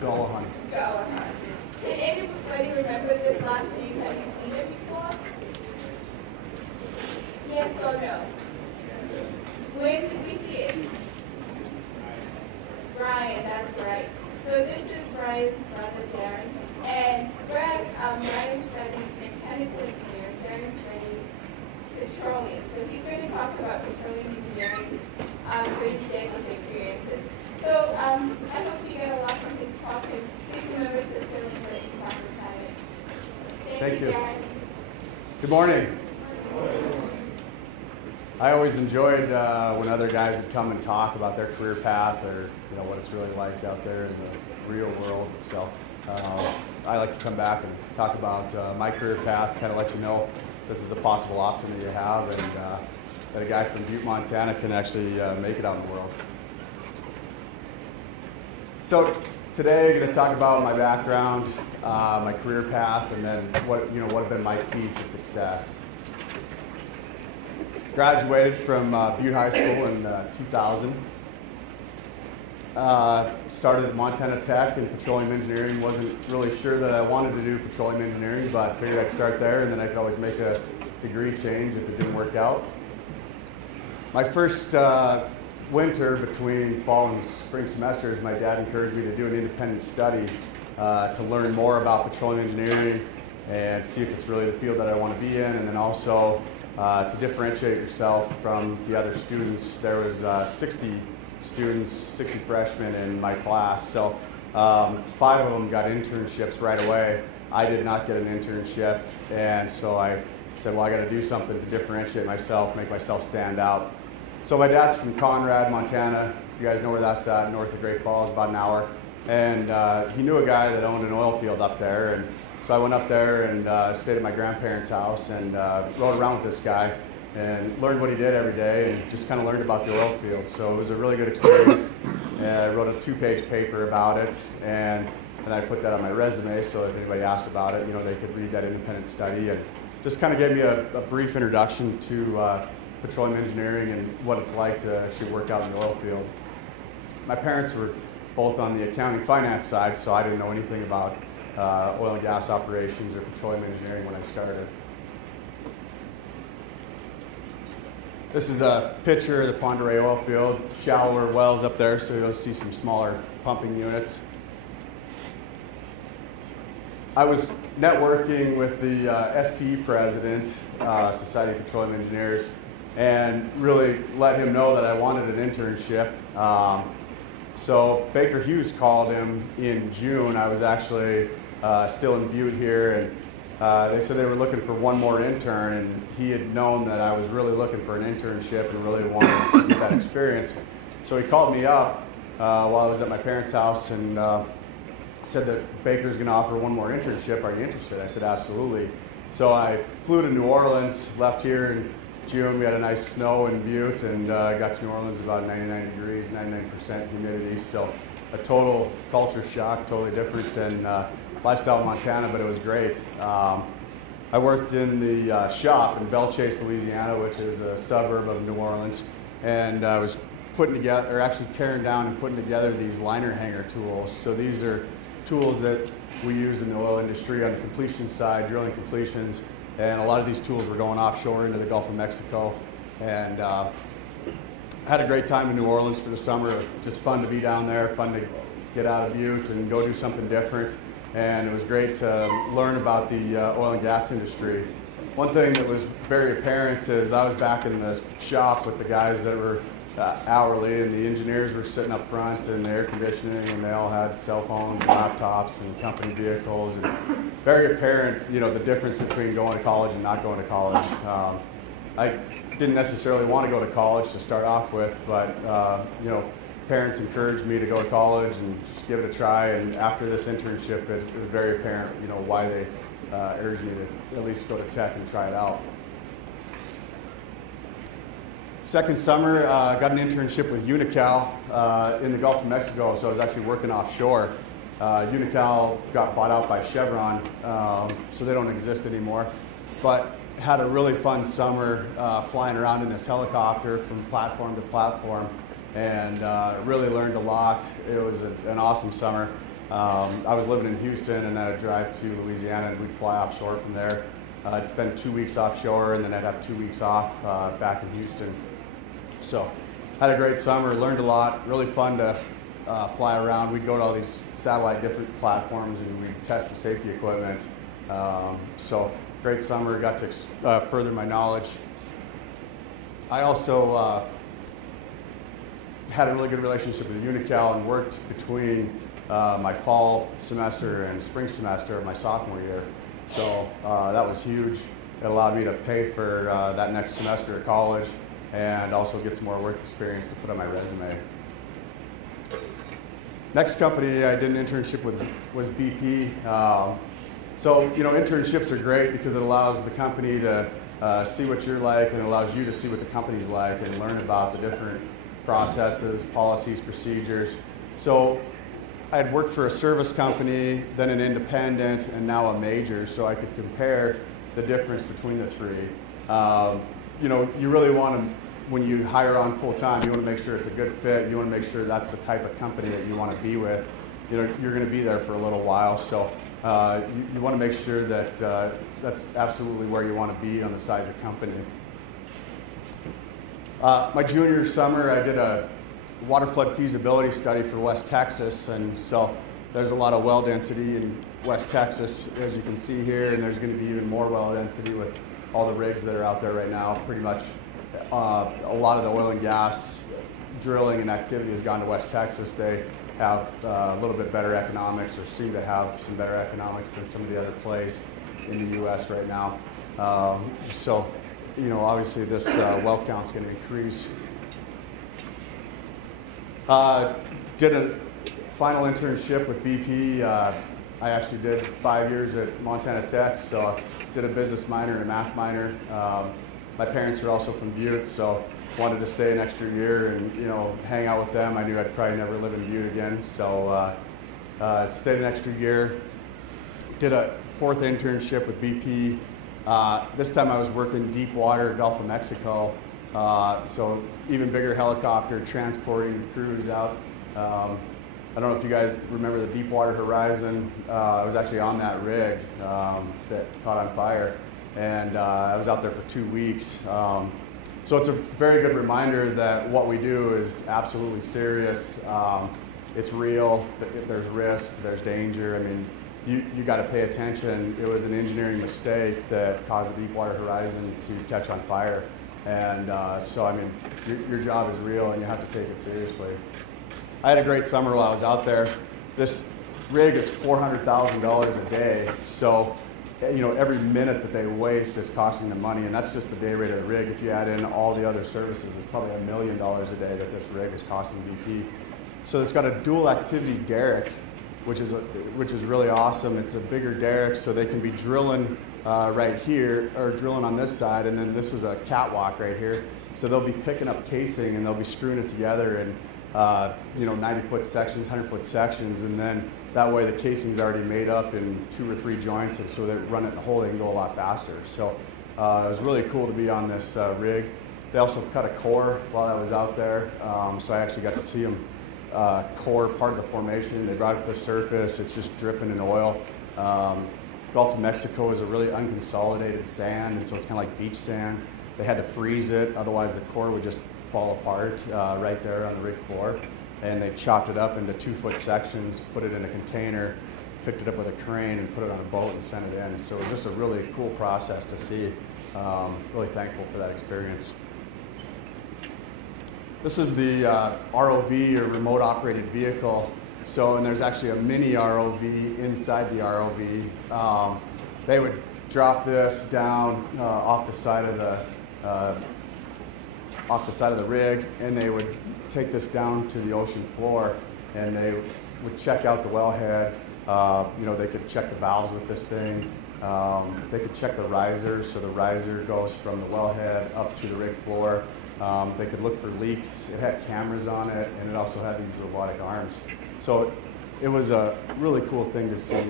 Gollehon. Gollehon. Can anybody remember this last name? Have you seen it before? Yes or no? When did we see it? Brian, that's right. So this is Brian's brother, Darren. And whereas Brian studied mechanical engineering, Darren studied petroleum. So he's going to talk about petroleum engineering, where he shares his experiences. So I hope you get a lot from his talk, and please remember to fill in what he talked about it. Thank you, Darren. Good morning. I always enjoyed when other guys would come and talk about their career path, or what it's really like out there in the real world. So I like to come back and talk about my career path, kind of let you know this is a possible option that you have, and that a guy from Butte, Montana can actually make it out in the world. So today I'm going to talk about my background, my career path, and then what have been my keys to success. Graduated from Butte High School in 2000. Started at Montana Tech in petroleum engineering. Wasn't really sure that I wanted to do petroleum engineering, but figured I'd start there, and then I could always make a degree change if it didn't work out. My first winter between fall and spring semesters, my dad encouraged me to do an independent study to learn more about petroleum engineering and see if it's really the field that I want to be in, and then also to differentiate yourself from the other students. There was 60 students, 60 freshmen in my class, so 5 of them got internships right away. I did not get an internship, and so I said, well, I got to do something to differentiate myself, make myself stand out. So my dad's from Conrad, Montana. If you guys know where that's at, north of Great Falls, about an hour. And he knew a guy that owned an oil field up there, and so I went up there and stayed at my grandparents' house and rode around with this guy and learned what he did every day, and just kind of learned about the oil field. So it was a really good experience. And I wrote a 2-page paper about it, and I put that on my resume, so if anybody asked about it, they could read that independent study, and just kind of gave me a brief introduction to petroleum engineering and what it's like to actually work out in the oil field. My parents were both on the accounting finance side, so I didn't know anything about oil and gas operations or petroleum engineering when I started. This is a picture of the Ponderay oil field, shallower wells up there, so you'll see some smaller pumping units. I was networking with the SPE president, Society of Petroleum Engineers, and really let him know that I wanted an internship. So Baker Hughes called him in June. I was actually still in Butte here, and they said they were looking for one more intern, and he had known that I was really looking for an internship and really wanted to get that experience. So he called me up while I was at my parents' house and said that Baker's going to offer one more internship. Are you interested? I said, absolutely. So I flew to New Orleans, left here in June. We had a nice snow in Butte, and got to New Orleans about 99 degrees, 99% humidity. So a total culture shock, totally different than lifestyle in Montana, but it was great. I worked in the shop in Belle Chase, Louisiana, which is a suburb of New Orleans, and I was putting together, or actually tearing down and putting together these liner hanger tools. So these are tools that we use in the oil industry on the completion side, drilling completions, and a lot of these tools were going offshore into the Gulf of Mexico. And had a great time in New Orleans for the summer. It was just fun to be down there, fun to get out of Butte and go do something different. And it was great to learn about the oil and gas industry. One thing that was very apparent is I was back in the shop with the guys that were hourly, and the engineers were sitting up front in the air conditioning, and they all had cell phones and laptops and company vehicles, and very apparent, the difference between going to college and not going to college. I didn't necessarily want to go to college to start off with, but parents encouraged me to go to college and just give it a try. And after this internship, it was very apparent, why they urged me to at least go to Tech and try it out. Second summer, got an internship with Unocal in the Gulf of Mexico, so I was actually working offshore. Unocal got bought out by Chevron, so they don't exist anymore. But had a really fun summer flying around in this helicopter from platform to platform, and really learned a lot. It was an awesome summer. I was living in Houston, and then I'd drive to Louisiana, and we'd fly offshore from there. I'd spend 2 weeks offshore, and then I'd have 2 weeks off back in Houston. So had a great summer, learned a lot, really fun to fly around. We'd go to all these satellite different platforms, and we'd test the safety equipment. So great summer, got to further my knowledge. I also had a really good relationship with Unocal and worked between my fall semester and spring semester of my sophomore year. So that was huge. It allowed me to pay for that next semester at college and also get some more work experience to put on my resume. Next company I did an internship with was BP. So, you know, internships are great because it allows the company to see what you're like, and it allows you to see what the company's like and learn about the different processes, policies, procedures. So I had worked for a service company, then an independent, and now a major, so I could compare the difference between the three. You know, you really want to, when you hire on full time, you want to make sure it's a good fit. You want to make sure that's the type of company that you want to be with. You know, you're going to be there for a little while, so you want to make sure that that's absolutely where you want to be on the size of company. My junior summer, I did a water flood feasibility study for West Texas, and so there's a lot of well density in West Texas, as you can see here, and there's going to be even more well density with all the rigs that are out there right now. Pretty much a lot of the oil and gas drilling and activity has gone to West Texas. They have a little bit better economics, or seem to have some better economics than some of the other plays in the U.S. right now. So, you know, obviously this well count's going to increase. Did a final internship with BP. I actually did 5 years at Montana Tech, so I did a business minor and a math minor. My parents are also from Butte, so wanted to stay an extra year and, you know, hang out with them. I knew I'd probably never live in Butte again, so stayed an extra year. Did a 4th internship with BP. This time I was working deep water, Gulf of Mexico, so even bigger helicopter transporting crews out. I don't know if you guys remember the Deepwater Horizon. I was actually on that rig that caught on fire, and I was out there for 2 weeks. So it's a very good reminder that what we do is absolutely serious. It's real. There's risk. There's danger. I mean, you got to pay attention. It was an engineering mistake that caused the Deepwater Horizon to catch on fire, and so I mean, your job is real, and you have to take it seriously. I had a great summer while I was out there. This rig is $400,000 a day, so you know, every minute that they waste is costing them money, and that's just the day rate of the rig. If you add in all the other services, it's probably $1 million a day that this rig is costing BP. So it's got a dual activity derrick, which is really awesome. It's a bigger derrick, so they can be drilling right here, or drilling on this side, and then this is a catwalk right here. So they'll be picking up casing and they'll be screwing it together in 90-foot sections, 100-foot sections, and then that way the casing's already made up in 2 or 3 joints, and so they run it in the hole, they can go a lot faster. So it was really cool to be on this rig. They also cut a core while I was out there, so I actually got to see them core part of the formation. They brought it to the surface. It's just dripping in oil. Gulf of Mexico is a really unconsolidated sand, and so it's kind of like beach sand. They had to freeze it, otherwise the core would just fall apart right there on the rig floor. And they chopped it up into 2-foot sections, put it in a container, picked it up with a crane, and put it on a boat and sent it in. So it was just a really cool process to see. Really thankful for that experience. This is the ROV, or remote operated vehicle. So, and there's actually a mini ROV inside the ROV. They would drop this down off the side of the rig, and they would take this down to the ocean floor, and they would check out the wellhead. They could check the valves with this thing. They could check the riser, so the riser goes from the wellhead up to the rig floor. They could look for leaks. It had cameras on it, and it also had these robotic arms. So it was a really cool thing to see.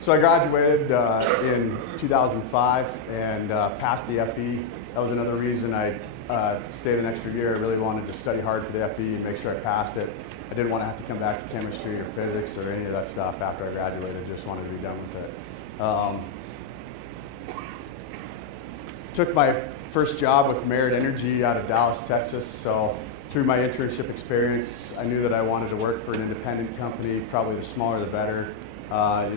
So I graduated in 2005 and passed the FE. That was another reason I stayed an extra year. I really wanted to study hard for the FE and make sure I passed it. I didn't want to have to come back to chemistry or physics or any of that stuff after I graduated. Just wanted to be done with it. Took my first job with Merit Energy out of Dallas, Texas. So through my internship experience, I knew that I wanted to work for an independent company. Probably the smaller the better.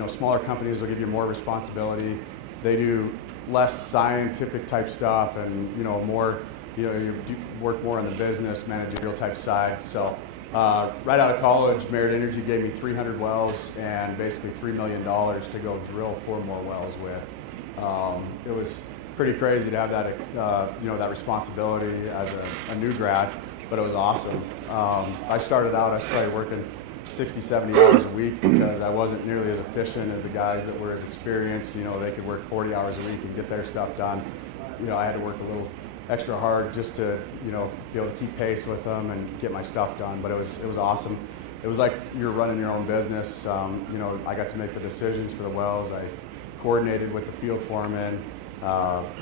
Smaller companies will give you more responsibility. They do less scientific type stuff, and more. You work more on the business, managerial type side. So right out of college, Merit Energy gave me 300 wells and basically $3 million to go drill 4 more wells with. It was pretty crazy to have that, that responsibility as a new grad, but it was awesome. I started out, I was probably working 60, 70 hours a week because I wasn't nearly as efficient as the guys that were as experienced. They could work 40 hours a week and get their stuff done. I had to work a little extra hard just to, be able to keep pace with them and get my stuff done. But it was awesome. It was like you're running your own business. I got to make the decisions for the wells. I coordinated with the field foreman,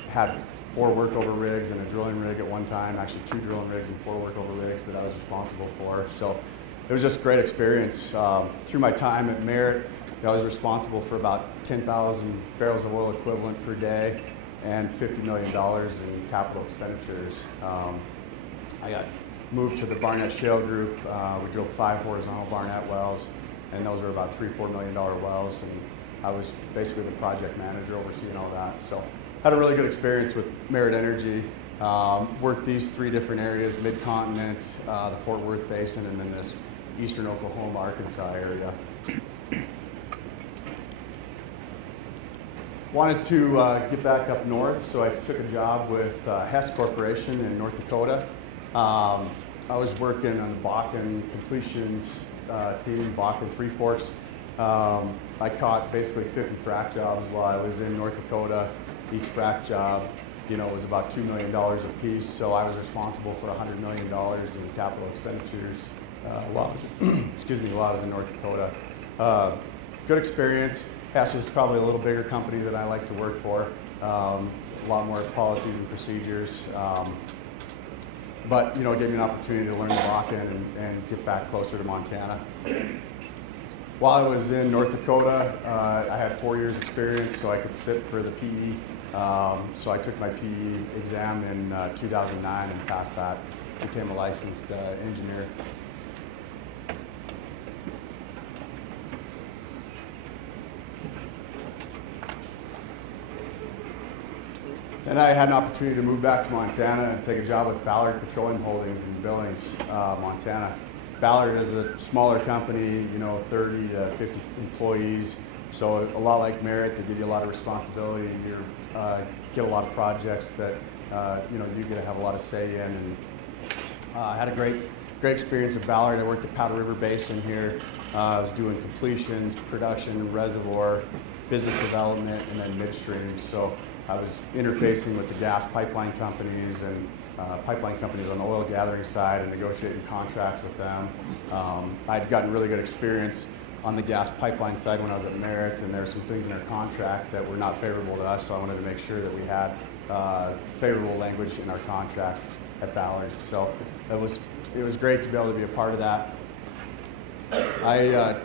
had 4 workover rigs and a drilling rig at one time, actually 2 drilling rigs and 4 workover rigs that I was responsible for. So it was just a great experience. Through my time at Merit, I was responsible for about 10,000 barrels of oil equivalent per day and $50 million in capital expenditures. I got moved to the Barnett Shale Group. We drilled 5 horizontal Barnett wells, and those were about $3-4 million wells, and I was basically the project manager overseeing all that. So had a really good experience with Merit Energy. Worked these 3 different areas: Mid-Continent, the Fort Worth Basin, and then this eastern Oklahoma, Arkansas area. Wanted to get back up north, so I took a job with Hess Corporation in North Dakota. I was working on the Bakken completions team, Bakken Three Forks. I caught basically 50 frac jobs while I was in North Dakota. Each frac job, was about $2 million a piece, so I was responsible for $100 million in capital expenditures while I was, while I was in North Dakota. Good experience. Hess was probably a little bigger company than I like to work for. A lot more policies and procedures. But, gave me an opportunity to learn the Bakken and get back closer to Montana. While I was in North Dakota, I had 4 years experience, so I could sit for the PE. So I took my PE exam in 2009 and passed that. Became a licensed engineer. Then I had an opportunity to move back to Montana and take a job with Ballard Petroleum Holdings in Billings, Montana. Ballard is a smaller company, 30 to 50 employees. So a lot like Merit, they give you a lot of responsibility. You get a lot of projects that you get to have a lot of say in. And I had a great experience at Ballard. I worked at Powder River Basin here. I was doing completions, production, reservoir, business development, and then midstream. So I was interfacing with the gas pipeline companies and pipeline companies on the oil gathering side and negotiating contracts with them. I'd gotten really good experience on the gas pipeline side when I was at Merit, and there were some things in our contract that were not favorable to us, so I wanted to make sure that we had favorable language in our contract at Ballard. So it was great to be able to be a part of that. I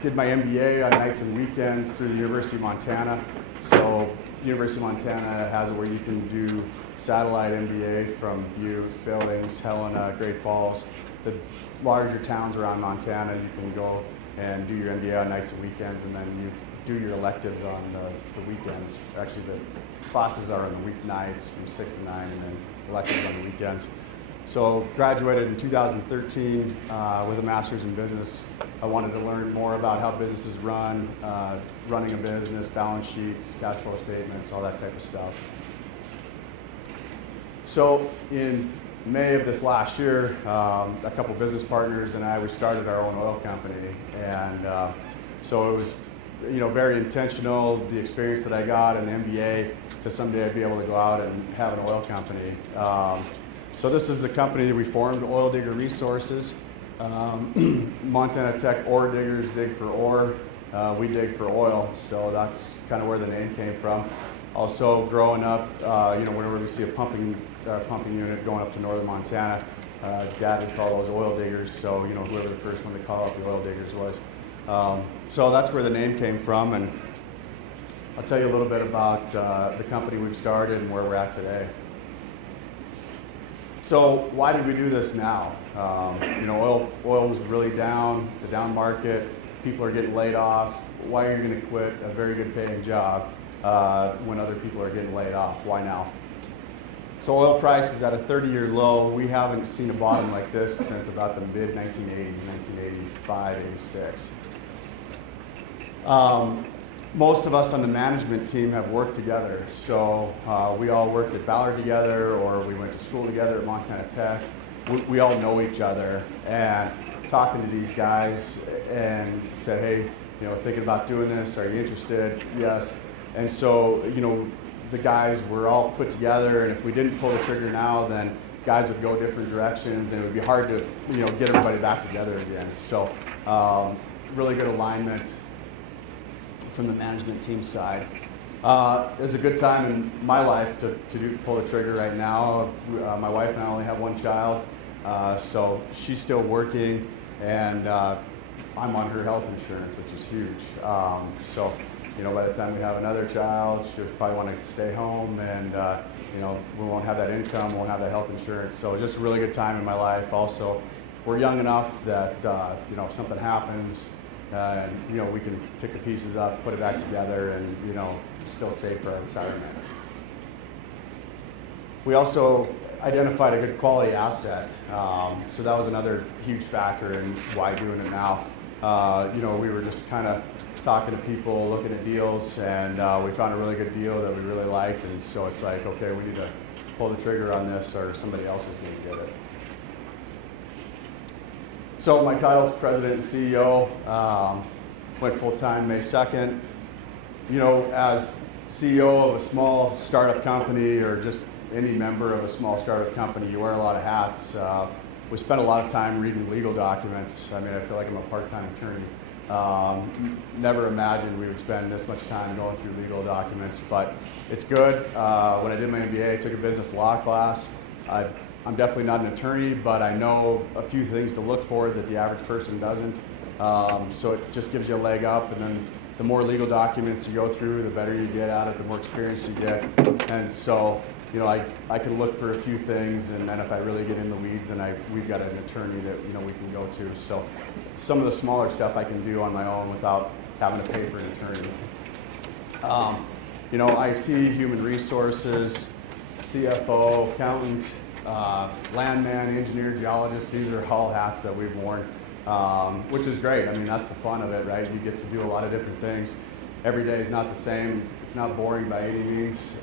did my MBA on nights and weekends through the University of Montana. So University of Montana has it where you can do satellite MBA from Butte, Billings, Helena, Great Falls. The larger towns around Montana, you can go and do your MBA on nights and weekends, and then you do your electives on the weekends. Actually, the classes are on the weeknights from 6 to 9, and then electives on the weekends. So graduated in 2013 with a master's in business. I wanted to learn more about how businesses run, running a business, balance sheets, cash flow statements, all that type of stuff. So in May of this last year, a couple business partners and I, we started our own oil company. And so it was very intentional, the experience that I got in the MBA, to someday I'd be able to go out and have an oil company. So this is the company that we formed, Oil Digger Resources. Montana Tech ore diggers dig for ore. We dig for oil, so that's kind of where the name came from. Also, growing up, whenever we see a pumping pumping unit going up to northern Montana. Dad would call those oil diggers, so whoever the first one to call out the oil diggers was. So that's where the name came from, and I'll tell you a little bit about the company we've started and where we're at today. So why did we do this now? Oil was really down. It's a down market. People are getting laid off. Why are you going to quit a very good paying job when other people are getting laid off? Why now? So oil price is at a 30-year low. We haven't seen a bottom like this since about the mid-1980s, 1985, 86. Most of us on the management team have worked together. So we all worked at Ballard together, or we went to school together at Montana Tech. We all know each other, and talking to these guys and said, hey, thinking about doing this, are you interested? Yes. And so, the guys were all put together, and if we didn't pull the trigger now, then guys would go different directions, and it would be hard to, get everybody back together again. So, really good alignment from the management team side. It was a good time in my life to pull the trigger right now. My wife and I only have one child, so she's still working, and I'm on her health insurance, which is huge. So, by the time we have another child, she'll probably want to stay home, and we won't have that income, won't have that health insurance. So just a really good time in my life. Also, we're young enough that if something happens, we can pick the pieces up, put it back together, and still save for our retirement. We also identified a good quality asset, so that was another huge factor in why doing it now. We were just kind of talking to people, looking at deals, and we found a really good deal that we really liked, and so it's like, okay, we need to pull the trigger on this, or somebody else is going to get it. So my title is President and CEO. Went full-time May 2nd. As CEO of a small startup company, or just any member of a small startup company, you wear a lot of hats. We spent a lot of time reading legal documents. I mean, I feel like I'm a part-time attorney. Never imagined we would spend this much time going through legal documents, but it's good. When I did my MBA, I took a business law class. I'm definitely not an attorney, but I know a few things to look for that the average person doesn't. So it just gives you a leg up, and then the more legal documents you go through, the better you get at it, the more experience you get. And so, I can look for a few things, and then if I really get in the weeds, and we've got an attorney that we can go to. So some of the smaller stuff I can do on my own without having to pay for an attorney. IT, human resources, CFO, accountant, landman, engineer, geologist. These are all hats that we've worn, which is great. I mean, that's the fun of it, right? You get to do a lot of different things. Every day is not the same. It's not boring by any means.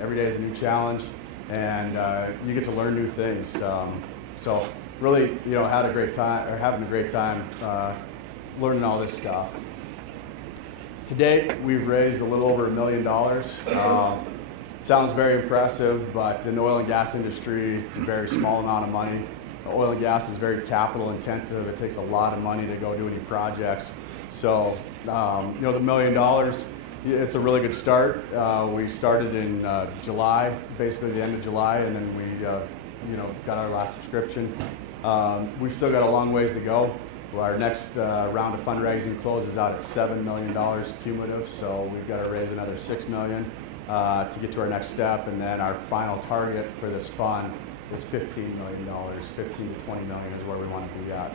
Every day is a new challenge, and you get to learn new things. So really, having a great time learning all this stuff. To date, we've raised a little over $1 million. Sounds very impressive, but in the oil and gas industry, it's a very small amount of money. Oil and gas is very capital intensive. It takes a lot of money to go do any projects. So, the $1 million, it's a really good start. We started in July, basically the end of July, and then we, got our last subscription. We've still got a long ways to go. Our next round of fundraising closes out at $7 million cumulative, so we've got to raise another $6 million to get to our next step, and then our final target for this fund is $15 million. 15 to 20 million is where we want to be at.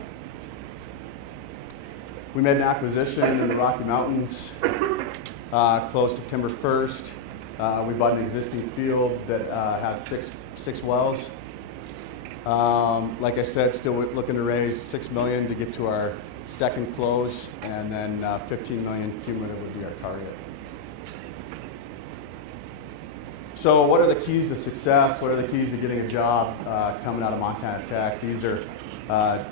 We made an acquisition in the Rocky Mountains, closed September 1st. We bought an existing field that has six wells. Like I said, still looking to raise $6 million to get to our second close, and then 15 million cumulative would be our target. So what are the keys to success? What are the keys to getting a job coming out of Montana Tech? These are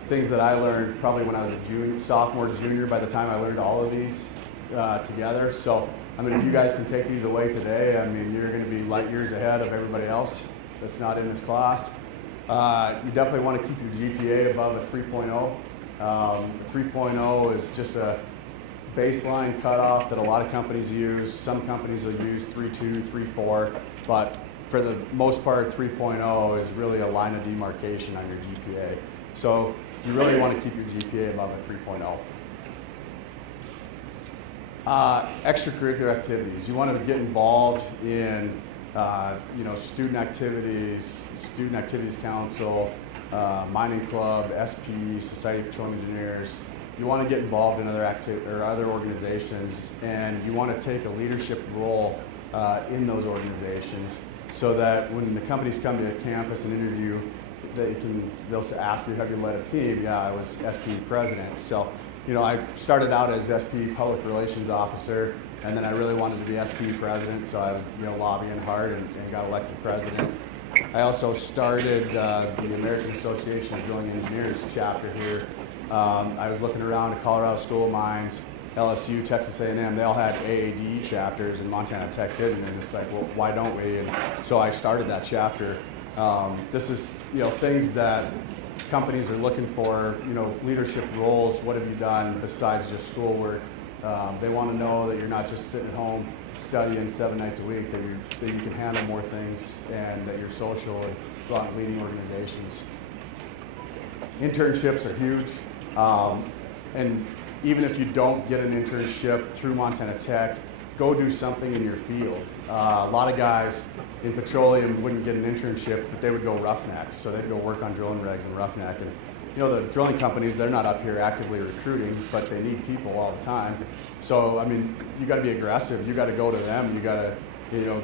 things that I learned probably when I was a sophomore, junior, by the time I learned all of these together. So, I mean, if you guys can take these away today, I mean, you're going to be light years ahead of everybody else that's not in this class. You definitely want to keep your GPA above a 3.0. The 3.0 is just a baseline cutoff that a lot of companies use. Some companies will use 3.2, 3.4, but for the most part, 3.0 is really a line of demarcation on your GPA. So you really want to keep your GPA above a 3.0. Extracurricular activities. You want to get involved in student activities council, mining club, SP, Society of Petroleum Engineers. You want to get involved in other organizations, and you want to take a leadership role in those organizations, so that when the companies come to a campus and interview, they'll ask you, have you led a team? Yeah, I was SP president. So, I started out as SP public relations officer, and then I really wanted to be SP president, so I was lobbying hard and got elected president. I also started the American Association of Drilling Engineers chapter here. I was looking around at Colorado School of Mines, LSU, Texas A&M. They all had AAD chapters, and Montana Tech didn't. And it's like, well, why don't we? And so I started that chapter. This is things that companies are looking for. Leadership roles. What have you done besides just schoolwork? They want to know that you're not just sitting at home studying 7 nights a week. That you can handle more things, and that you're social and go out and leading organizations. Internships are huge, and even if you don't get an internship through Montana Tech, go do something in your field. A lot of guys in petroleum wouldn't get an internship, but they would go roughneck. So they'd go work on drilling rigs and roughneck. And the drilling companies, they're not up here actively recruiting, but they need people all the time. So, you got to be aggressive. You got to go to them. You got to,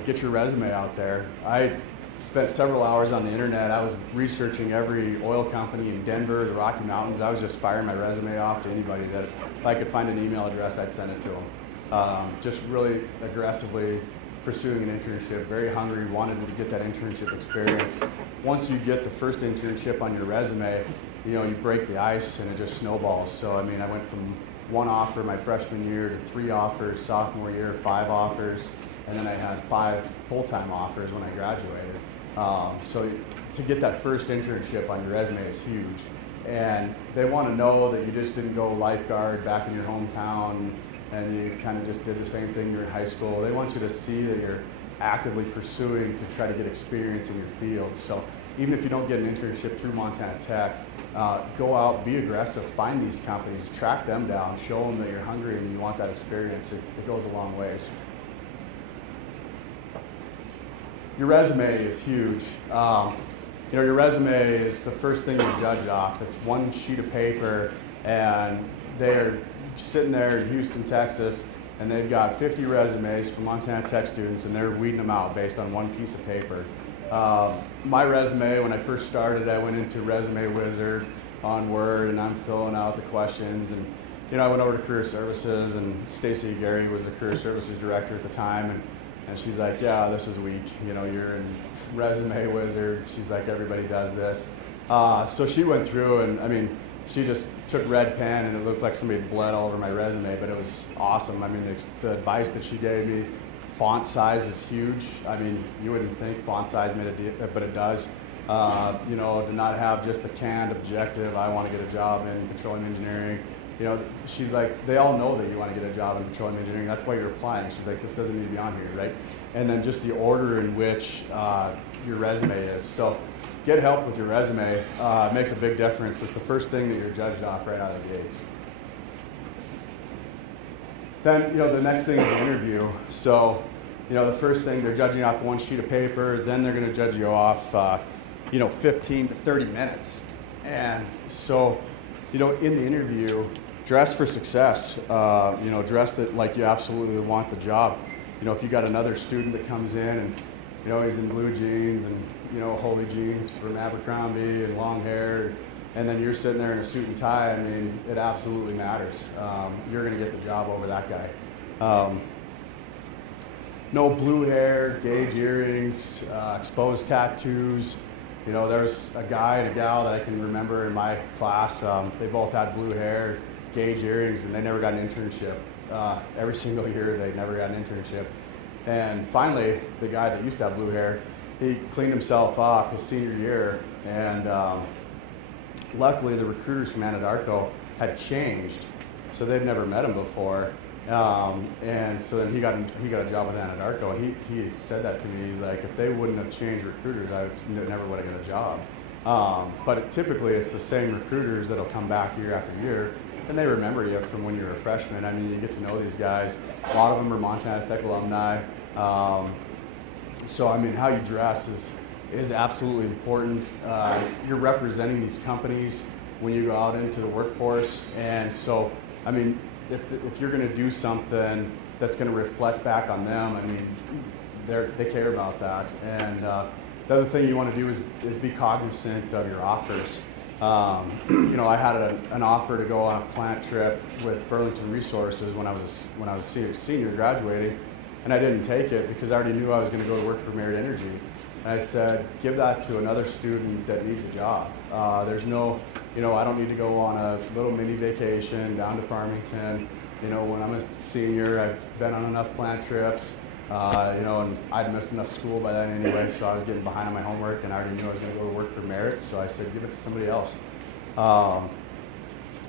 get your resume out there. I spent several hours on the internet. I was researching every oil company in Denver, the Rocky Mountains. I was just firing my resume off to anybody that if I could find an email address, I'd send it to them. Just really aggressively pursuing an internship, very hungry, wanted to get that internship experience. Once you get the first internship on your resume, you break the ice and it just snowballs. So, I went from 1 offer my freshman year to 3 offers sophomore year, 5 offers, and then I had 5 full-time offers when I graduated. So to get that first internship on your resume is huge. And they want to know that you just didn't go lifeguard back in your hometown and you kind of just did the same thing you're in high school. They want you to see that you're actively pursuing to try to get experience in your field. So even if you don't get an internship through Montana Tech, go out, be aggressive, find these companies, track them down, show them that you're hungry and you want that experience. It goes a long ways. Your resume is huge. Your resume is the first thing you judge off. It's 1 sheet of paper, and they're sitting there in Houston, Texas, and they've got 50 resumes from Montana Tech students, and they're weeding them out based on 1 piece of paper. My resume, when I first started, I went into Resume Wizard on Word, and I'm filling out the questions, and I went over to Career Services, and Stacy Gary was the Career Services director at the time, and she's like, yeah, this is weak. You're in Resume Wizard. She's like, everybody does this. So she went through and, she just took red pen and it looked like somebody had bled all over my resume, but it was awesome. The advice that she gave me, font size is huge. You wouldn't think font size made a deal, but it does. To not have just the canned objective, I want to get a job in petroleum engineering. She's like, they all know that you want to get a job in petroleum engineering. That's why you're applying. She's like, this doesn't need to be on here, right? And then just the order in which your resume is. So get help with your resume. It makes a big difference. It's the first thing that you're judged off right out of the gates. Then, the next thing is the interview. So, the first thing, they're judging off 1 sheet of paper. Then they're going to judge you off, 15 to 30 minutes. And so, in the interview, dress for success. Dress that like you absolutely want the job. If you got another student that comes in and, he's in blue jeans and, holy jeans from Abercrombie and long hair, and then you're sitting there in a suit and tie, it absolutely matters. You're going to get the job over that guy. No blue hair, gauge earrings, exposed tattoos. There's a guy and a gal that I can remember in my class. They both had blue hair, gauge earrings, and they never got an internship. Every single year, they never got an internship. And finally, the guy that used to have blue hair, he cleaned himself up his senior year, and luckily the recruiters from Anadarko had changed, so they'd never met him before. And so then he got a job with Anadarko, and he said that to me. He's like, if they wouldn't have changed recruiters, I never would have got a job. But typically it's the same recruiters that'll come back year after year, and they remember you from when you were a freshman. I mean, you get to know these guys. A lot of them are Montana Tech alumni. So I mean, how you dress is absolutely important. You're representing these companies when you go out into the workforce, and so I mean, if you're going to do something that's going to reflect back on them, I mean, they care about that. And the other thing you want to do is be cognizant of your offers. You know, I had an offer to go on a plant trip with Burlington Resources when I was a senior graduating, and I didn't take it because I already knew I was going to go to work for Merit Energy. And I said, give that to another student that needs a job. There's no, you know, I don't need to go on a little mini vacation down to Farmington. You know, when I'm a senior, I've been on enough plant trips, you know, and I'd missed enough school by then anyway, so I was getting behind on my homework, and I already knew I was going to go to work for Merit, so I said, give it to somebody else.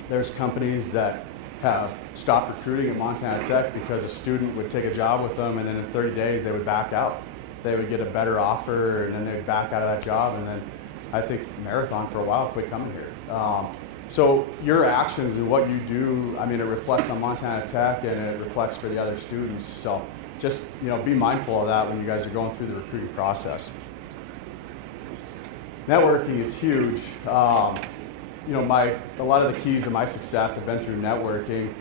There's companies that have stopped recruiting at Montana Tech because a student would take a job with them, and then in 30 days they would back out. They would get a better offer, and then they'd back out of that job, and then I think Marathon for a while quit coming here. So your actions and what you do, I mean, it reflects on Montana Tech, and it reflects for the other students. So just, you know, be mindful of that when you guys are going through the recruiting process. Networking is huge. You know, a lot of the keys to my success have been through networking.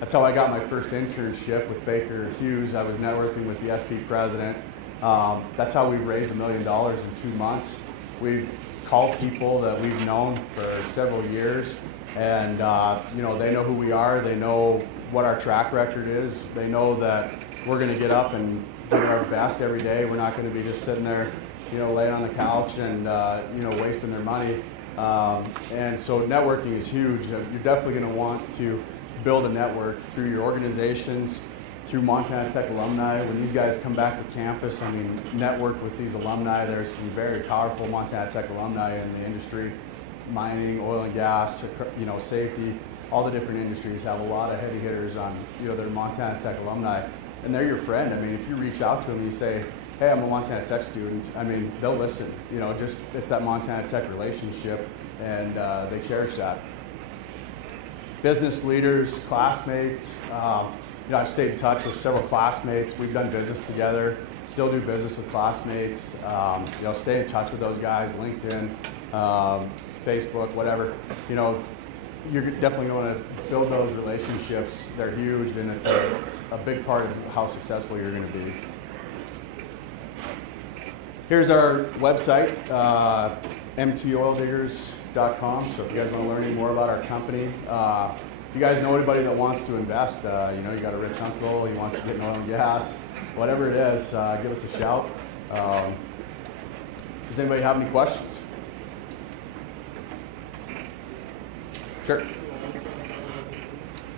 That's how I got my first internship with Baker Hughes. I was networking with the SP president. That's how we've raised $1 million in 2 months. We've called people that we've known for several years, and you know, they know who we are. They know what our track record is. They know that we're going to get up and give our best every day. We're not going to be just sitting there, you know, laying on the couch and you know, wasting their money. And so networking is huge. You're definitely going to want to build a network through your organizations, through Montana Tech alumni. When these guys come back to campus, I mean, network with these alumni. There's some very powerful Montana Tech alumni in the industry, mining, oil and gas, you know, safety. All the different industries have a lot of heavy hitters on, you know, their Montana Tech alumni, and they're your friend. I mean, if you reach out to them and you say, hey, I'm a Montana Tech student, I mean, they'll listen. You know, just it's that Montana Tech relationship, and they cherish that. Business leaders, classmates. You know, I've stayed in touch with several classmates. We've done business together, still do business with classmates. You know, stay in touch with those guys, LinkedIn, Facebook, whatever. You know, you're definitely going to build those relationships. They're huge, and it's a big part of how successful you're going to be. Here's our website, mtoildiggers.com. So if you guys want to learn any more about our company, if you guys know anybody that wants to invest, you know, you got a rich uncle, he wants to get in oil and gas, whatever it is, give us a shout. Does anybody have any questions? Sure.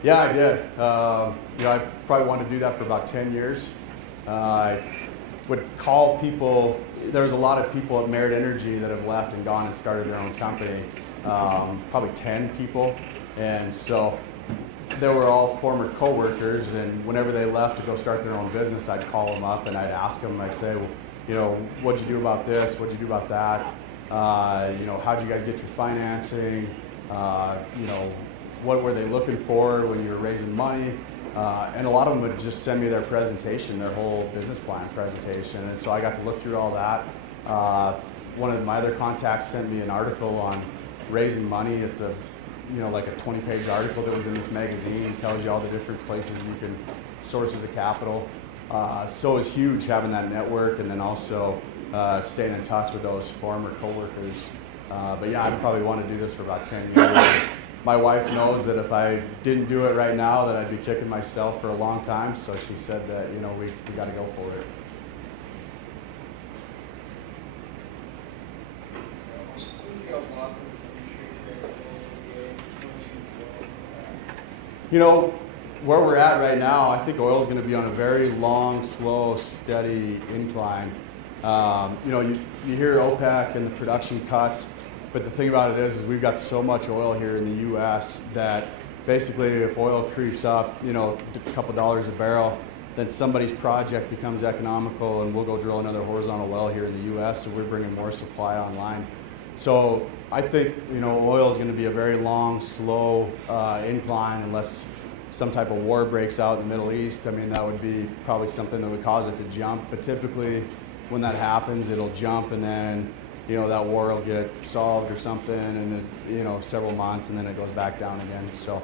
Yeah, I did. You know, I probably wanted to do that for about 10 years. I would call people. There's a lot of people at Merit Energy that have left and gone and started their own company, probably 10 people. And so they were all former co-workers, and whenever they left to go start their own business, I'd call them up and I'd ask them, I'd say, well, you know, what'd you do about this? What'd you do about that? You know, how'd you guys get your financing? You know, what were they looking for when you were raising money? And a lot of them would just send me their presentation, their whole business plan presentation. And so I got to look through all that. One of my other contacts sent me an article on raising money. It's a, you know, like a 20-page article that was in this magazine. It tells you all the different places you can, sources of capital. So it's huge having that network, and then also staying in touch with those former coworkers. But yeah, I'd probably want to do this for about 10 years. My wife knows that if I didn't do it right now, that I'd be kicking myself for a long time. So she said that, you know, we got to go for it. You know, where we're at right now, I think oil is going to be on a very long, slow, steady incline. You know, you hear OPEC and the production cuts, but the thing about it is we've got so much oil here in the U.S. that basically if oil creeps up, a couple dollars a barrel, then somebody's project becomes economical and we'll go drill another horizontal well here in the U.S. and we're bringing more supply online. So I think, oil is going to be a very long, slow incline unless some type of war breaks out in the Middle East. I mean, that would be probably something that would cause it to jump. But typically when that happens, it'll jump and then, that war will get solved or something and, several months and then it goes back down again. So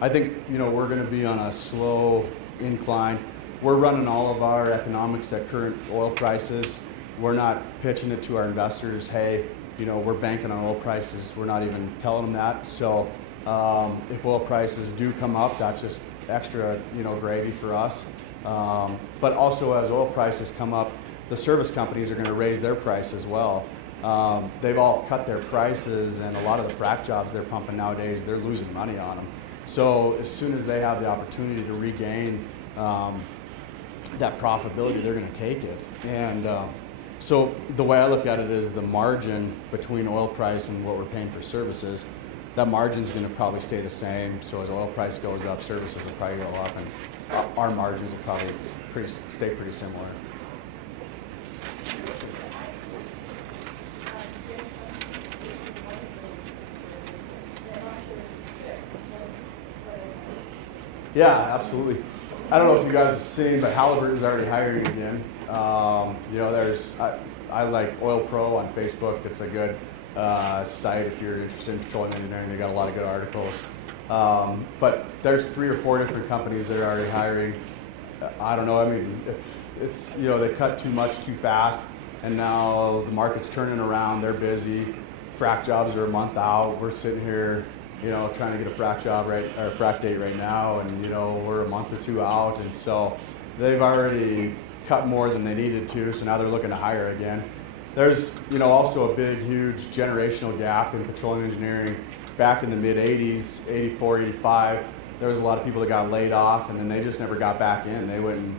I think, we're going to be on a slow incline. We're running all of our economics at current oil prices. We're not pitching it to our investors, hey, we're banking on oil prices. We're not even telling them that. So if oil prices do come up, that's just extra, gravy for us. But also as oil prices come up, the service companies are going to raise their price as well. They've all cut their prices, and a lot of the frac jobs they're pumping nowadays, they're losing money on them. So as soon as they have the opportunity to regain that profitability, they're going to take it. And so the way I look at it is the margin between oil price and what we're paying for services, that margin's going to probably stay the same. So as oil price goes up, services will probably go up, and our margins will probably stay pretty similar. Yeah, absolutely. I don't know if you guys have seen, but Halliburton's already hiring again. I like Oil Pro on Facebook. It's a good site if you're interested in petroleum engineering. They got a lot of good articles. But there's 3 or 4 different companies that are already hiring. I don't know. I mean, if it's they cut too much too fast, and now the market's turning around. They're busy. Frac jobs are a month out. We're sitting here, trying to get a frac job or frac date right now, and we're a month or 2 out, and so they've already cut more than they needed to. So now they're looking to hire again. There's also a big, huge generational gap in petroleum engineering. Back in the mid '80s, '84, '85, there was a lot of people that got laid off, and then they just never got back in. They went and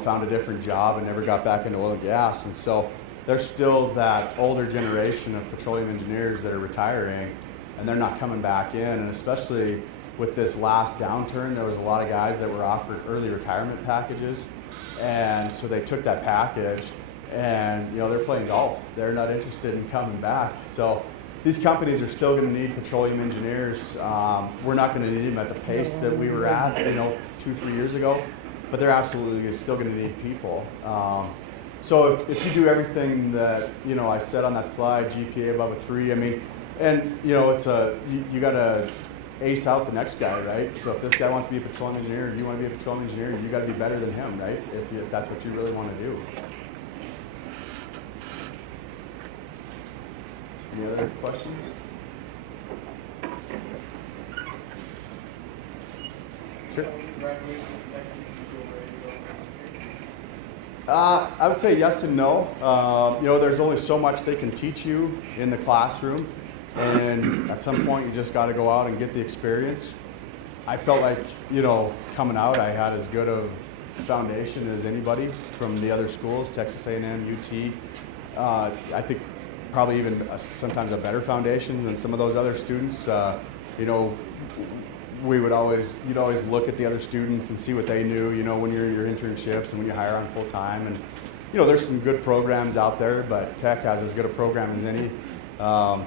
found a different job and never got back into oil and gas, and so there's still that older generation of petroleum engineers that are retiring, and they're not coming back in. And especially with this last downturn, there was a lot of guys that were offered early retirement packages, and so they took that package, and they're playing golf. They're not interested in coming back. So these companies are still going to need petroleum engineers. We're not going to need them at the pace that we were at 2-3 years ago, but they're absolutely still going to need people. So if you do everything that I said on that slide, GPA above a 3, I mean, and it's you got to ace out the next guy, right? So if this guy wants to be a petroleum engineer, and you want to be a petroleum engineer, you got to be better than him, right? If that's what you really want to do. Any other questions? Sure. I would say yes and no. There's only so much they can teach you in the classroom, and at some point you just got to go out and get the experience. I felt like, coming out, I had as good of foundation as anybody from the other schools, Texas A&M, UT. I think probably even sometimes a better foundation than some of those other students. You'd always look at the other students and see what they knew, when you're in your internships and when you hire on full time. And, there's some good programs out there, but Tech has as good a program as any. I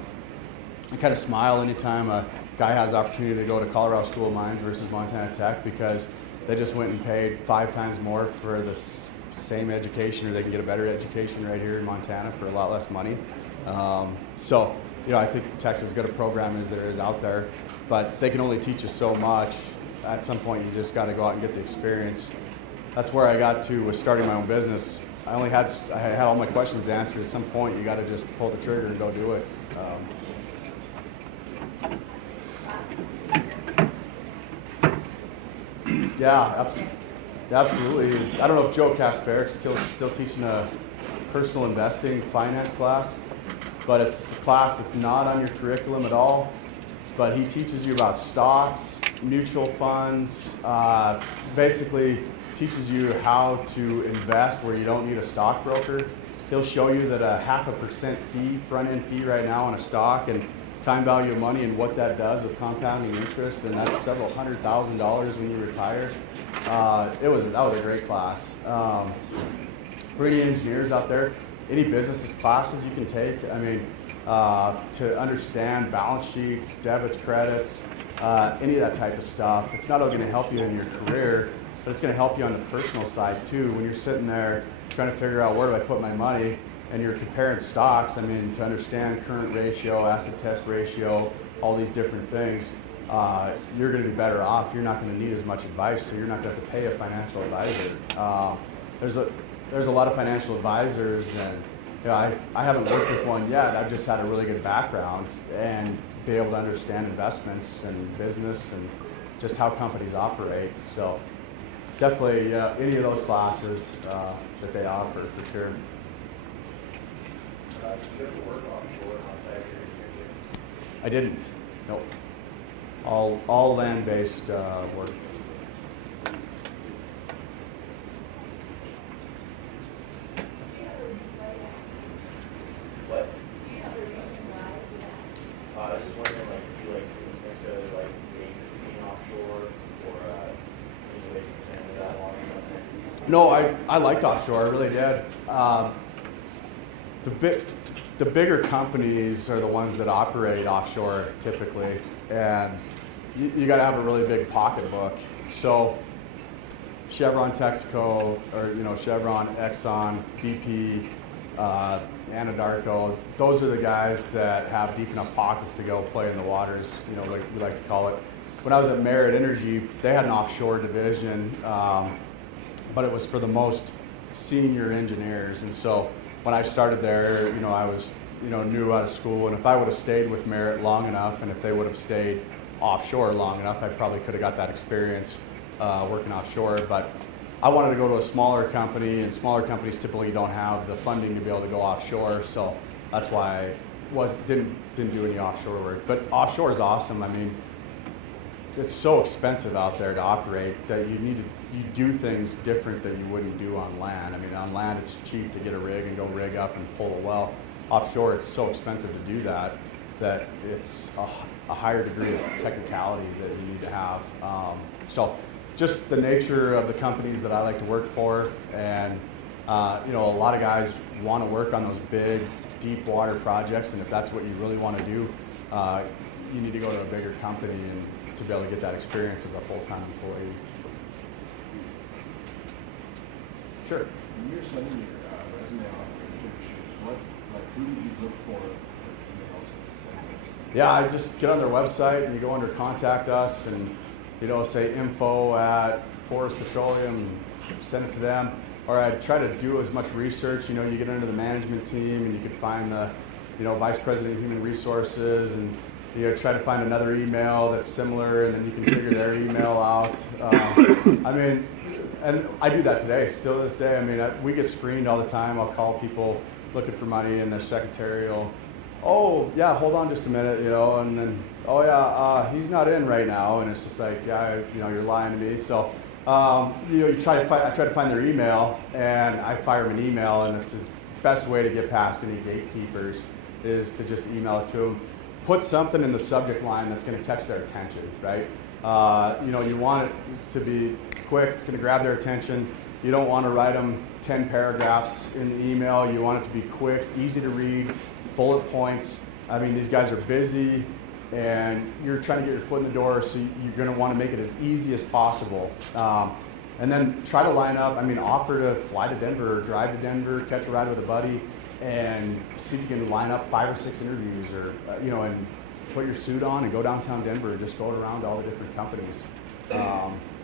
kind of smile anytime a guy has the opportunity to go to Colorado School of Mines versus Montana Tech, because they just went and paid 5 times more for the same education, or they can get a better education right here in Montana for a lot less money. I think Tech's as good a program as there is out there, but they can only teach you so much. At some point, you just got to go out and get the experience. That's where I got to with starting my own business. I had all my questions answered. At some point, you got to just pull the trigger and go do it. Yeah, absolutely. I don't know if Joe Kasperik's still teaching a personal investing finance class, but it's a class that's not on your curriculum at all. But he teaches you about stocks, mutual funds, basically teaches you how to invest where you don't need a stockbroker. He'll show you that a 0.5% fee, front-end fee right now on a stock, and time value of money and what that does with compounding interest, and that's several $100,000 when you retire. That was a great class. For any engineers out there, any business classes you can take, I mean, to understand balance sheets, debits, credits, any of that type of stuff. It's not only going to help you in your career, but it's going to help you on the personal side too. When you're sitting there trying to figure out where do I put my money, and you're comparing stocks, I mean, to understand current ratio, asset test ratio, all these different things, you're going to be better off. You're not going to need as much advice, so you're not going to have to pay a financial advisor. There's a lot of financial advisors, and I haven't worked with one yet. I've just had a really good background and be able to understand investments and business and just how companies operate. So definitely any of those classes that they offer, for sure. Did you ever work offshore outside of your I didn't. Nope. All land-based work. What? I was just wondering, like, if you like students necessarily like being offshore, or any way to spend that long enough? No, I liked offshore. I really did. The bigger companies are the ones that operate offshore typically, and you got to have a really big pocketbook. So Chevron, Texaco, or Chevron, Exxon, BP, Anadarko, those are the guys that have deep enough pockets to go play in the waters, like we like to call it. When I was at Merit Energy, they had an offshore division, but it was for the most senior engineers. And so when I started there, I was, new out of school, and if I would have stayed with Merit long enough, and if they would have stayed offshore long enough, I probably could have got that experience working offshore. But I wanted to go to a smaller company, and smaller companies typically don't have the funding to be able to go offshore. So that's why I didn't do any offshore work. But offshore is awesome. I mean, it's so expensive out there to operate that you do things different that you wouldn't do on land. I mean, on land it's cheap to get a rig and go rig up and pull a well. Offshore it's so expensive to do that it's a higher degree of technicality that you need to have. So just the nature of the companies that I like to work for, and a lot of guys want to work on those big, deep water projects, and if that's what you really want to do, you need to go to a bigger company and to be able to get that experience as a full-time employee. Sure. When you're sending your resume off for internships, who did you look for emails to send them? Yeah, I just get on their website and you go under contact us and say info at Forest Petroleum, send it to them. Or I try to do as much research. You get into the management team and you could find the vice president of human resources, and try to find another email that's similar, and then you can figure their email out. And I do that today, still to this day. I mean, we get screened all the time. I'll call people looking for money, and their secretary will, oh, yeah, hold on just a minute, and then, oh, yeah, he's not in right now. And it's just like, yeah, you're lying to me. So, I try to find their email, and I fire them an email, and it's the best way to get past any gatekeepers is to just email it to them. Put something in the subject line that's going to catch their attention, right? You want it to be quick. It's going to grab their attention. You don't want to write them 10 paragraphs in the email. You want it to be quick, easy to read, bullet points. I mean, these guys are busy, and you're trying to get your foot in the door, so you're going to want to make it as easy as possible. And then try to line up, offer to fly to Denver or drive to Denver, catch a ride with a buddy, and see if you can line up 5 or 6 interviews, or and put your suit on and go downtown Denver and just go around all the different companies.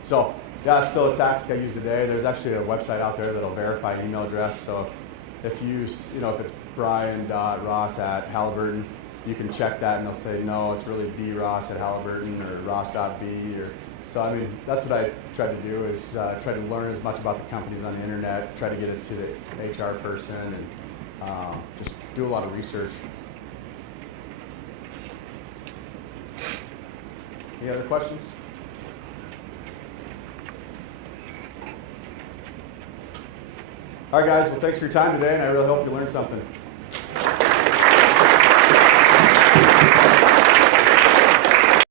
So yeah, it's still a tactic I use today. There's actually a website out there that'll verify an email address. So if if it's Brian.Ross@Halliburton, you can check that and they'll say no, it's really bross@Halliburton or Ross.B. So that's what I try to do is try to learn as much about the companies on the internet, try to get it to the HR person, and just do a lot of research. Any other questions? All right, guys. Well, thanks for your time today, and I really hope you learned something.